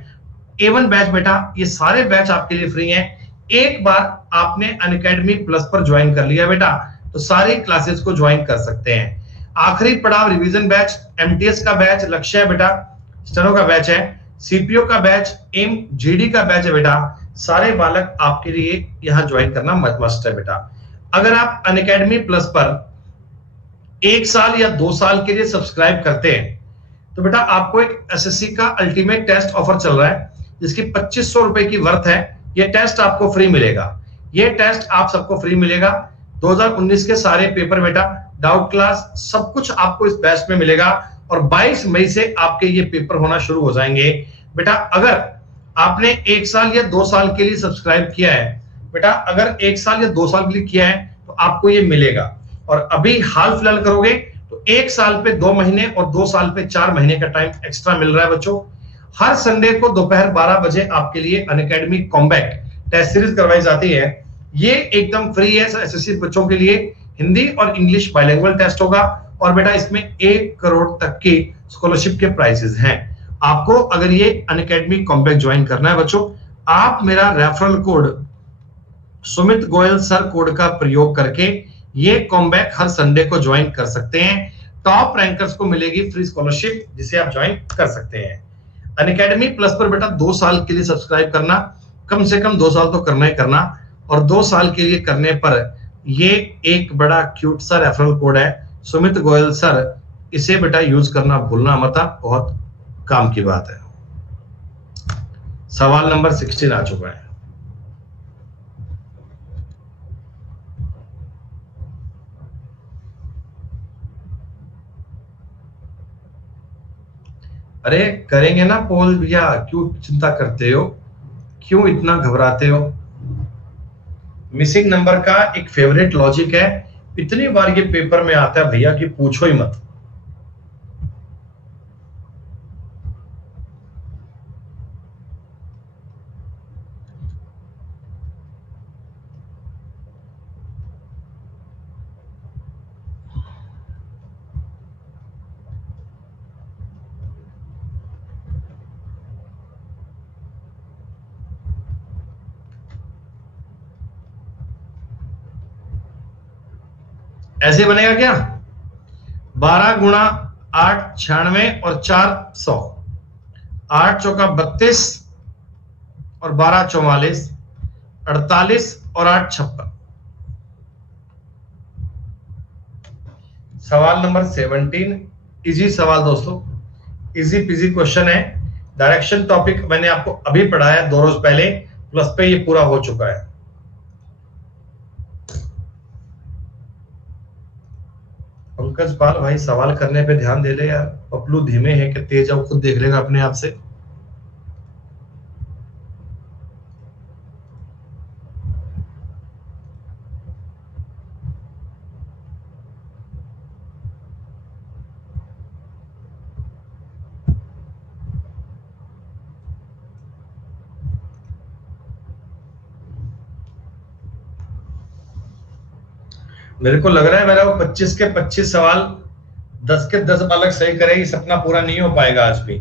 A1 batch बेटा, ये सारे बैच आपके लिए फ्री हैं। एक बार आपने अनअकैडमी प्लस पर ज्वाइन कर लिया बेटा तो सारी क्लासेस को ज्वाइन कर सकते हैं। आखिरी पड़ाव रिवीजन बैच, एमटीएस का बैच, लक्ष्य है बेटा, स्टेनो का बैच है, सीपीओ का बैच, एम जीडी का बैच है बेटा। सारे बालक आपके लिए यहाँ ज्वाइन करना मस्ट है बेटा। अगर आप अनअकैडमी प्लस पर 1 साल या 2 साल के लिए सब्सक्राइब करते हैं तो बेटा आपको एक एसएससी का अल्टीमेट टेस्ट ऑफर चल रहा है जिसकी 2500 रुपए की वर्थ है। ये टेस्ट आपको फ्री मिलेगा, ये टेस्ट आप सबको फ्री मिलेगा। 2019 के सारे पेपर बेटा, डाउट क्लास, सब कुछ आपको इस बैच में मिलेगा और 22 मई से आपके ये पेपर होना शुरू हो जाएंगे बेटा। अगर आपने 1 साल या 2 साल के लिए सब्सक्राइब किया है बेटा, अगर 1 साल या 2 साल के लिए किया है तो आपको ये मिलेगा। और अभी हाल फिलहाल करोगे तो 1 साल पे 2 महीने और 2 साल पे 4 महीने का टाइम एक्स्ट्रा मिल रहा है बच्चों। हर संडे को दोपहर 12 बजे आपके लिए अनअकैडमी कॉम्बैट टेस्ट सीरीज करवाई जाती है। ये एकदम फ्री है एसएससी बच्चों के लिए। हिंदी और इंग्लिश बाइलिंगुअल टेस्ट होगा और बेटा इसमें 1 करोड़ तक की स्कॉलरशिप के प्राइजेस हैं। आपको अगर ये अनअकैडमी कॉम्बैट ज्वाइन करना है बच्चों, आप मेरा referral code Sumit Goyal sir code का प्रयोग करके ये कॉमबैक हर संडे को ज्वाइन कर सकते हैं। टॉप रैंकर्स को मिलेगी फ्री स्कॉलरशिप जिसे आप ज्वाइन कर सकते हैं। अनअकैडमी प्लस पर बेटा 2 साल के लिए सब्सक्राइब करना, कम से कम 2 साल तो करना ही करना, और 2 साल के लिए करने पर ये एक बड़ा क्यूट सा रेफरल कोड है सुमित गोयल सर, इसे बेटा यूज करना भूलना मत, बहुत काम की बात है। सवाल नंबर 16 आ चुका है। अरे करेंगे ना पोल भैया, क्यों चिंता करते हो, क्यों इतना घबराते हो। मिसिंग नंबर का एक फेवरेट लॉजिक है, इतनी बार ये पेपर में आता है भैया कि पूछो ही मत। ऐसे बनेगा क्या, 12 गुणा 8 96 और 4 100, 8 चौका 32 और 12 44, 48 और 8 56। सवाल नंबर 17 इजी सवाल दोस्तों, इजी पीजी क्वेश्चन है। डायरेक्शन टॉपिक मैंने आपको अभी पढ़ाया 2 रोज पहले, प्लस पे ये पूरा हो चुका है। पंकज पाल भाई सवाल करने पे ध्यान दे ले यार, पपलू धीमे है कि तेज है वो खुद देख लेगा अपने आप से। मेरे को लग रहा है मेरा वो 25 के 25 सवाल 10 के 10 बालक सही करे, ये सपना पूरा नहीं हो पाएगा आज भी।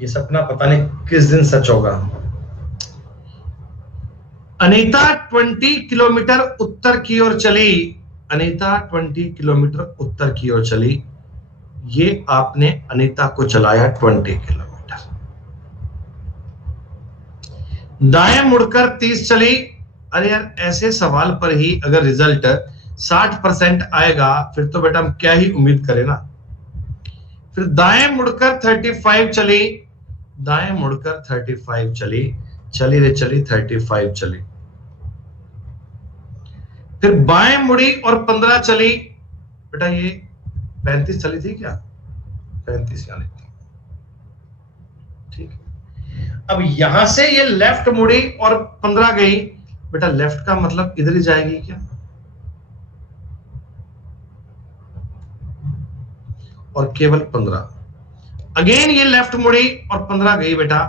ये सपना पता नहीं किस दिन सच होगा। अनीता 20 किलोमीटर उत्तर की ओर चली, अनीता 20 किलोमीटर उत्तर की ओर चली, ये आपने अनीता को चलाया 20 किलोमीटर। दाएं मुड़कर 30 चली, अरे यार ऐसे सवाल पर ही अगर रिजल्ट 60% आएगा फिर तो बेटा हम क्या ही उम्मीद करें ना। फिर दाएं मुड़कर 35 चली, दाएं मुड़कर 35 चली, चली रे चली 35 चली। फिर बाएं मुड़ी और 15 चली, बेटा ये 35 चली थी क्या, 35 यहां लिखती, ठीक है। अब यहां से ये लेफ्ट मुड़ी और 15 गई, बेटा लेफ्ट का मतलब इधर ही जाएगी क्या, और केवल 15। अगेन ये लेफ्ट मुड़ी और 15 गई बेटा,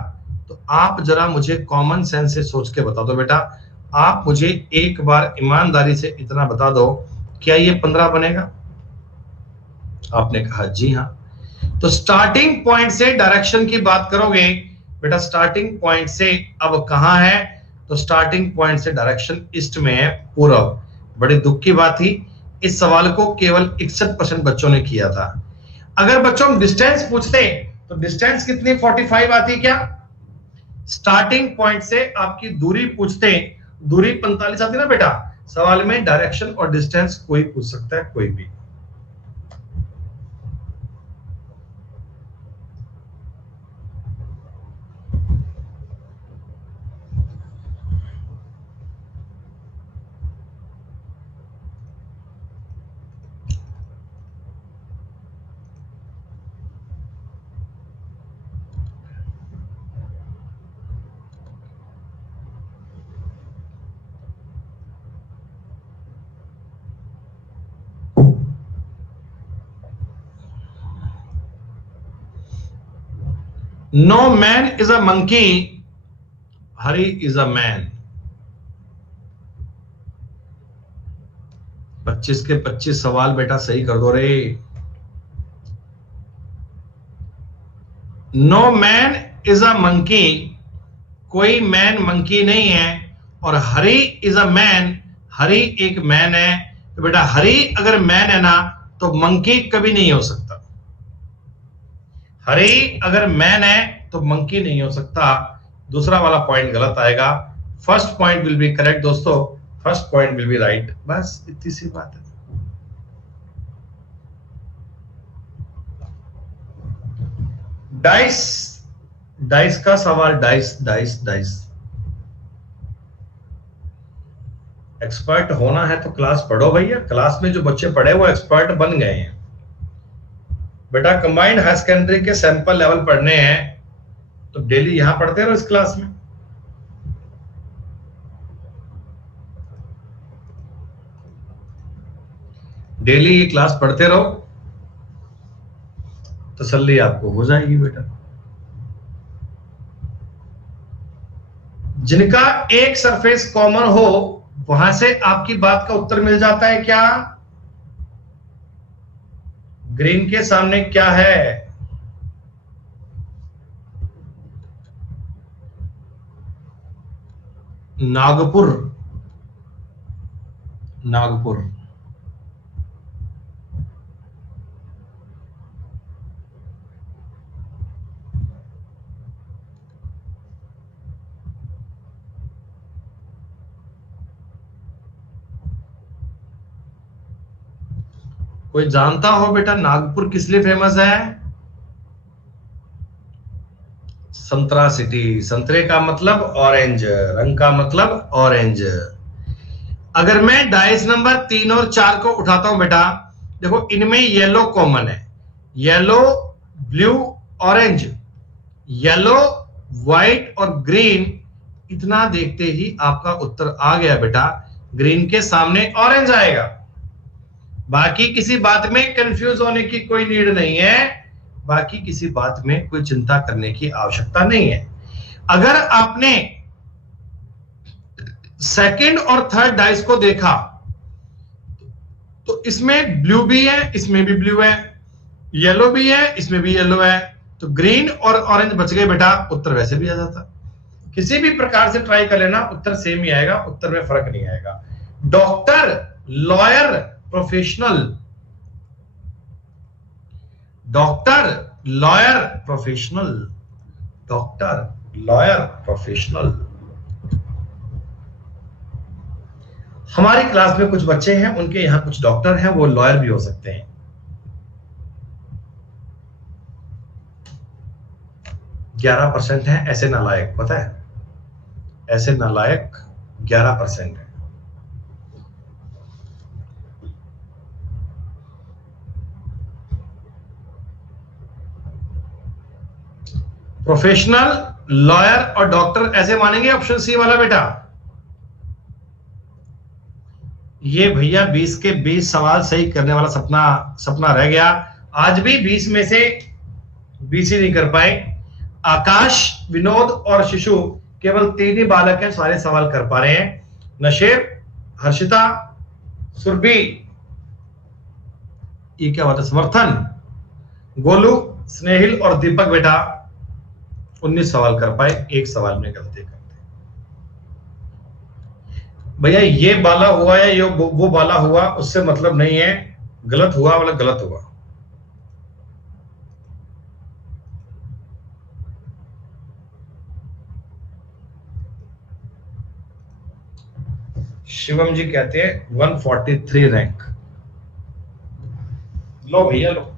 तो आप जरा मुझे कॉमन सेंस से सोच के बता दो बेटा, आप मुझे एक बार ईमानदारी से इतना बता दो, क्या ये 15 बनेगा। आपने कहा जी हाँ। तो स्टार्टिंग पॉइंट से डायरेक्शन की बात करोगे बेटा, स्टार्टिंग पॉइंट से अब कहां है, तो स्टार्टिंग पॉइंट से डायरेक्शन ईस्ट में है, पूर्व। बड़ी दुख की बात थी, इस सवाल को केवल 61% बच्चों ने किया था। अगर बच्चों हम डिस्टेंस पूछते तो डिस्टेंस कितनी 45 आती क्या, स्टार्टिंग पॉइंट से आपकी दूरी पूछते दूरी 45 आती ना बेटा। सवाल में डायरेक्शन और डिस्टेंस कोई पूछ सकता है, कोई भी। No man is a monkey, Hari is a man। 25 के 25 सवाल बेटा सही कर दो रे। No man is a monkey, कोई मैन मंकी नहीं है, और हरी इज अ मैन, हरी एक मैन है। तो बेटा हरी अगर मैन है ना तो मंकी कभी नहीं हो सकता। हरी अगर मैन है तो मंकी नहीं हो सकता। दूसरा वाला पॉइंट गलत आएगा। First point will be correct दोस्तों, first point will be right. बस इतनी सी बात है। डाइस, डाइस का सवाल, डाइस डाइस डाइस। एक्सपर्ट होना है तो क्लास पढ़ो भैया, क्लास में जो बच्चे पढ़े वो एक्सपर्ट बन गए हैं। बेटा कंबाइंड हायर सेकेंडरी के सैंपल लेवल पढ़ने हैं तो डेली यहां पढ़ते रहो इस क्लास में। डेली ये क्लास पढ़ते रहो, तसल्ली आपको हो जाएगी बेटा। जिनका एक सरफेस कॉमन हो वहां से आपकी बात का उत्तर मिल जाता है क्या? ग्रीन के सामने क्या है? नागपुर, नागपुर। कोई जानता हो बेटा नागपुर किस लिए फेमस है? संतरा सिटी। संतरे का मतलब ऑरेंज, रंग का मतलब ऑरेंज। अगर मैं डाइस नंबर 3 और 4 को उठाता हूं बेटा, देखो इनमें येलो कॉमन है, yellow, blue, orange. Yellow, white और ग्रीन, इतना देखते ही आपका उत्तर आ गया बेटा। ग्रीन के सामने ऑरेंज आएगा। बाकी किसी बात में कंफ्यूज होने की कोई नीड नहीं है, बाकी किसी बात में कोई चिंता करने की आवश्यकता नहीं है। अगर आपने सेकंड और थर्ड डाइस को देखा तो इसमें ब्लू भी है, इसमें भी ब्लू है, येलो भी है, इसमें भी येलो है, तो ग्रीन और ऑरेंज बच गए बेटा, उत्तर वैसे भी आ जाता। किसी भी प्रकार से ट्राई कर लेना, उत्तर सेम ही आएगा, उत्तर में फर्क नहीं आएगा। Doctor, lawyer, professional. Doctor, lawyer, professional. Doctor, lawyer, professional. हमारी क्लास में कुछ बच्चे हैं, उनके यहां कुछ डॉक्टर हैं, वो लॉयर भी हो सकते हैं। 11% है ऐसे नालायक, पता है? ऐसे नालायक 11% है। प्रोफेशनल, लॉयर और डॉक्टर ऐसे मानेंगे ऑप्शन सी वाला बेटा। ये भैया 20 के 20 सवाल सही करने वाला सपना रह गया। आज भी 20 में से 20 ही नहीं कर पाए। आकाश, विनोद और शिशु केवल 3 ही बालक हैं, सारे सवाल कर पा रहे हैं। नशेब, हर्षिता, सुरभि, ये क्या बात है, समर्थन, गोलू, स्नेहिल और दीपक बेटा 19 सवाल कर पाए, एक सवाल में गलती करते। भैया ये बाला हुआ या ये वो बाला हुआ उससे मतलब नहीं है, गलत हुआ वाला गलत हुआ। शिवम जी कहते हैं 143 रैंक। लो भैया लो।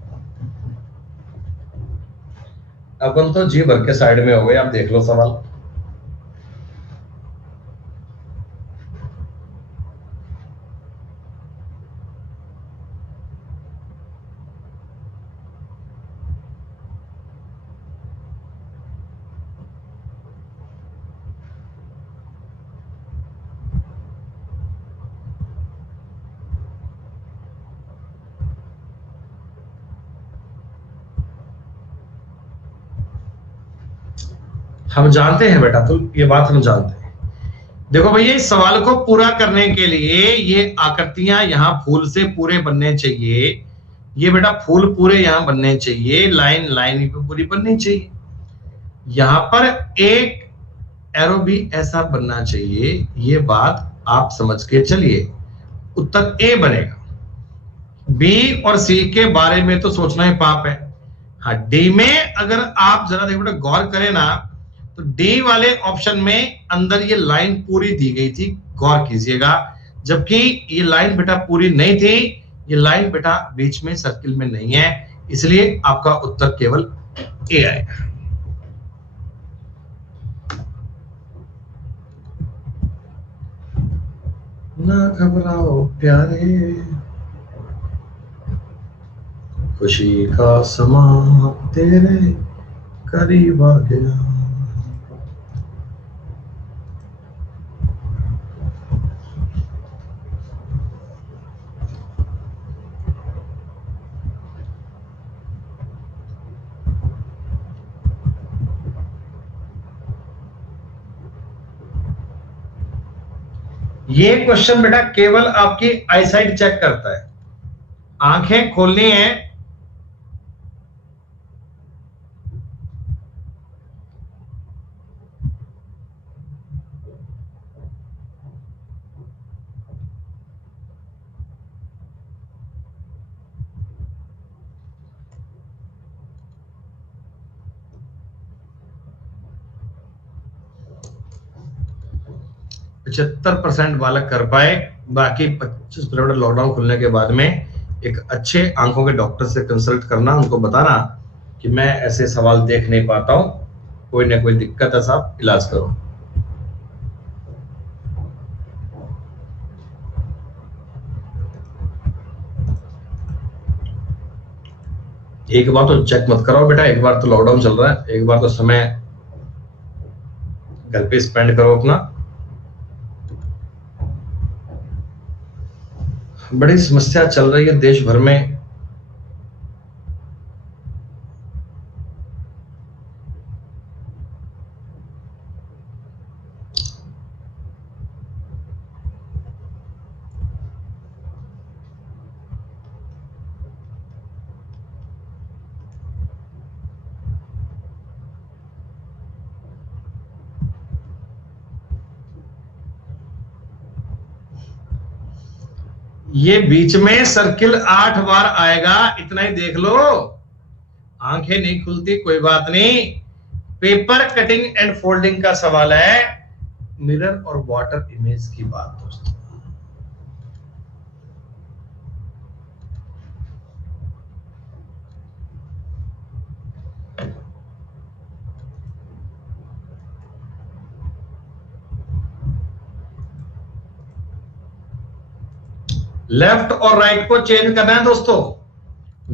अपन तो जी भर के साइड में हो गए, आप देख लो सवाल। हम जानते हैं बेटा, तो ये बात हम जानते हैं। देखो भैया इस सवाल को पूरा करने के लिए ये आकृतियां यहां फूल से पूरे बनने चाहिए। ये बेटा फूल पूरे यहां बनने चाहिए, लाइन लाइन पे पूरी बननी चाहिए। यहां पर एक एरो भी ऐसा बनना चाहिए, ये बात आप समझ के चलिए। उत्तर ए बनेगा। बी और सी के बारे में तो सोचना ही पाप है। हाँ, डी में अगर आप जरा देखो बेटा गौर करें ना, तो डी वाले ऑप्शन में अंदर ये लाइन पूरी दी गई थी, गौर कीजिएगा। जबकि ये लाइन बेटा पूरी नहीं थी, ये लाइन बेटा बीच में सर्किल में नहीं है, इसलिए आपका उत्तर केवल ए आएगा। ना घबराओ प्यारे, खुशी का समा तेरे करीब आ गया। ये क्वेश्चन बेटा केवल आपकी आईसाइट चेक करता है, आंखें खोलनी है। %75 बालक कर पाए, बाकी 25% लॉकडाउन खुलने के बाद में एक अच्छे आंखों के डॉक्टर से कंसल्ट करना, उनको बताना कि मैं ऐसे सवाल देख नहीं पाता हूं, कोई ना कोई दिक्कत है साहब, इलाज करो। एक बार तो चेक मत कराओ बेटा, एक बार तो लॉकडाउन चल रहा है, एक बार तो समय घर पे स्पेंड करो अपना। बड़ी समस्या चल रही है देश भर में। ये बीच में सर्किल 8 बार आएगा, इतना ही देख लो। आंखें नहीं खुलती कोई बात नहीं, पेपर कटिंग एंड फोल्डिंग का सवाल है, मिरर और वाटर इमेज की बात दोस्तों। लेफ्ट और राइट को चेंज करना है दोस्तों।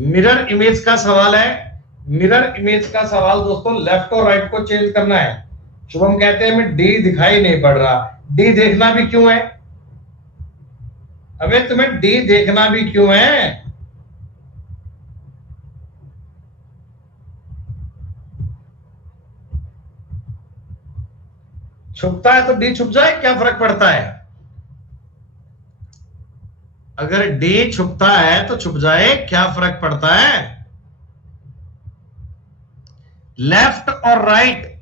मिरर इमेज का सवाल है, मिरर इमेज का सवाल दोस्तों, लेफ्ट और राइट को चेंज करना है। शुभम कहते हैं मैं डी दिखाई नहीं पड़ रहा, डी देखना भी क्यों है? अबे तुम्हें डी देखना भी क्यों है? छुपता है तो डी छुप जाए, क्या फर्क पड़ता है? अगर डी छुपता है तो छुप जाए, क्या फर्क पड़ता है? लेफ्ट और राइट,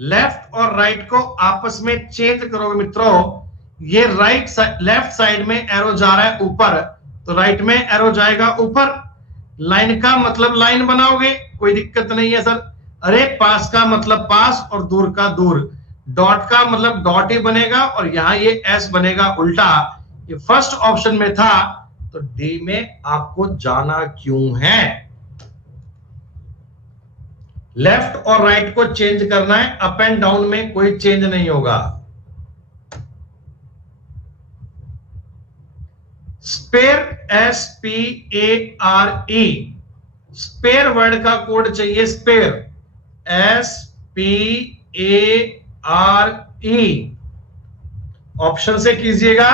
लेफ्ट और राइट को आपस में चेंज करोगे मित्रों। ये राइट लेफ्ट साइड में एरो जा रहा है ऊपर, तो राइट में एरो जाएगा ऊपर। लाइन का मतलब लाइन बनाओगे, कोई दिक्कत नहीं है सर। अरे पास का मतलब पास और दूर का दूर, डॉट का मतलब डॉट ही बनेगा, और यहां ये एस बनेगा उल्टा। ये फर्स्ट ऑप्शन में था, तो डी में आपको जाना क्यों है? लेफ्ट और राइट को चेंज करना है, अप एंड डाउन में कोई चेंज नहीं होगा। स्पेयर, SPARE, स्पेयर वर्ड का कोड चाहिए, स्पेयर SPARE। ऑप्शन से कीजिएगा,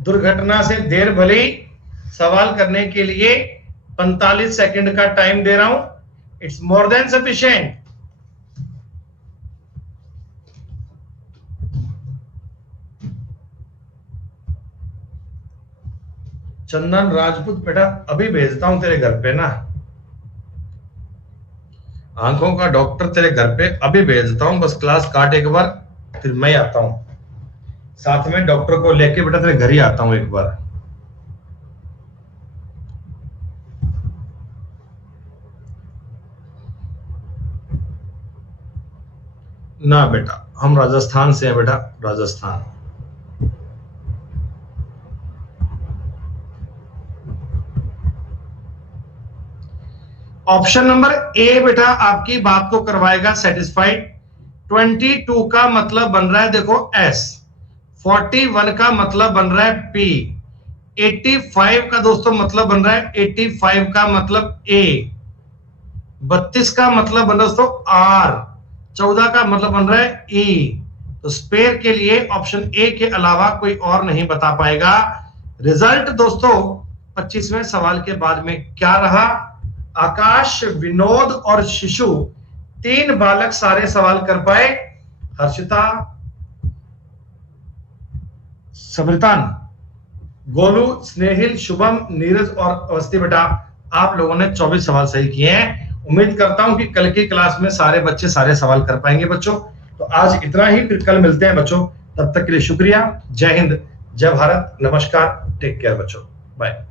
दुर्घटना से देर भली। सवाल करने के लिए 45 सेकंड का टाइम दे रहा हूं, इट्स मोर देन सफिशिएंट। चंदन राजपूत बेटा अभी भेजता हूं तेरे घर पे ना। आंखों का डॉक्टर तेरे घर पे अभी भेज देता हूँ, बस क्लास काट एक बार, फिर मैं आता हूँ साथ में डॉक्टर को लेके, बेटा तेरे घर ही आता हूँ एक बार। ना बेटा, हम राजस्थान से हैं बेटा, राजस्थान। ऑप्शन नंबर ए बेटा आपकी बात को करवाएगा सेटिस्फाइड। 22 का मतलब बन रहा है देखो एस, 41 का मतलब बन रहा है पी, 85 का दोस्तों मतलब बन रहा है 85 का मतलब ए, 32 का मतलब बन रहा है दोस्तों आर, 14 का मतलब बन रहा है ई। तो स्पेयर के लिए ऑप्शन ए के अलावा कोई और नहीं बता पाएगा। रिजल्ट दोस्तों 25वें सवाल के बाद में क्या रहा? आकाश, विनोद और शिशु, 3 बालक सारे सवाल कर पाए। हर्षिता, समृतान, गोलू, स्नेहिल, शुभम, नीरज और अवस्थी बेटा, आप लोगों ने 24 सवाल सही किए हैं। उम्मीद करता हूं कि कल की क्लास में सारे बच्चे सारे सवाल कर पाएंगे बच्चों। तो आज इतना ही, फिर कल मिलते हैं बच्चों। तब तक के लिए शुक्रिया। जय हिंद, जय भारत, नमस्कार, टेक केयर बच्चों, बाय।